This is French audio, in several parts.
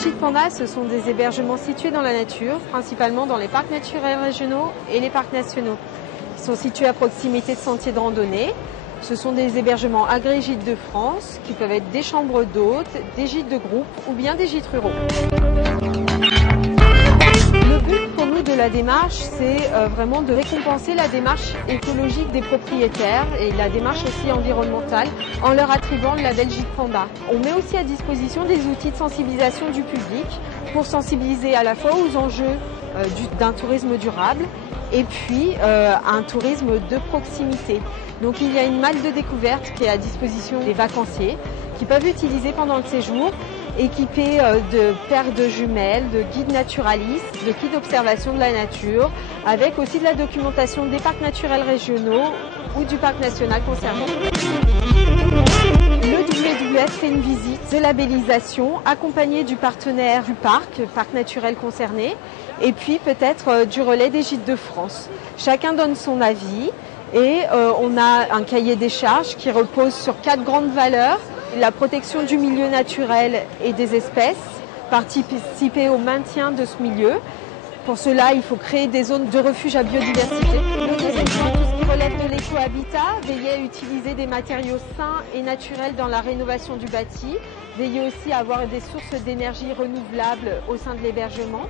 gîtes pandas, ce sont des hébergements situés dans la nature, principalement dans les parcs naturels régionaux et les parcs nationaux. Ils sont situés à proximité de sentiers de randonnée. Ce sont des hébergements agréés Gîtes de France qui peuvent être des chambres d'hôtes, des gîtes de groupe ou bien des gîtes ruraux. Le but pour nous de la démarche, c'est vraiment de récompenser la démarche écologique des propriétaires et la démarche aussi environnementale en leur attribuant le label Gîtes Panda. On met aussi à disposition des outils de sensibilisation du public pour sensibiliser à la fois aux enjeux d'un tourisme durable et puis un tourisme de proximité. Donc il y a une malle de découverte qui est à disposition des vacanciers qui peuvent utiliser pendant le séjour, équipés de paires de jumelles, de guides naturalistes, de kits d'observation de la nature, avec aussi de la documentation des parcs naturels régionaux ou du parc national concerné. Le WWF fait une visite de labellisation accompagnée du partenaire du parc naturel concerné, et puis peut-être du relais des Gîtes de France. Chacun donne son avis et on a un cahier des charges qui repose sur 4 grandes valeurs. La protection du milieu naturel et des espèces, participer au maintien de ce milieu. Pour cela, il faut créer des zones de refuge à biodiversité. Le deuxième point, tout ce qui relève de l'éco-habitat, veiller à utiliser des matériaux sains et naturels dans la rénovation du bâti, veiller aussi à avoir des sources d'énergie renouvelables au sein de l'hébergement.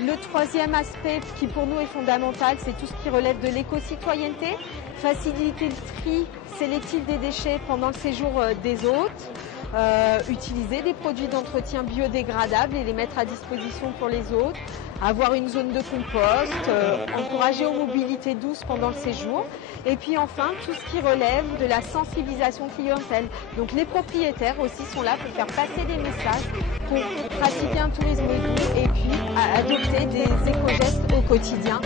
Le troisième aspect qui pour nous est fondamental, c'est tout ce qui relève de l'éco-citoyenneté, faciliter le tri sélectif des déchets pendant le séjour des hôtes, utiliser des produits d'entretien biodégradables et les mettre à disposition pour les hôtes, avoir une zone de compost, encourager aux mobilités douces pendant le séjour, et puis enfin tout ce qui relève de la sensibilisation clientèle. Donc les propriétaires aussi sont là pour faire passer des messages, pour pratiquer un tourisme doux et puis adopter des éco-gestes au quotidien.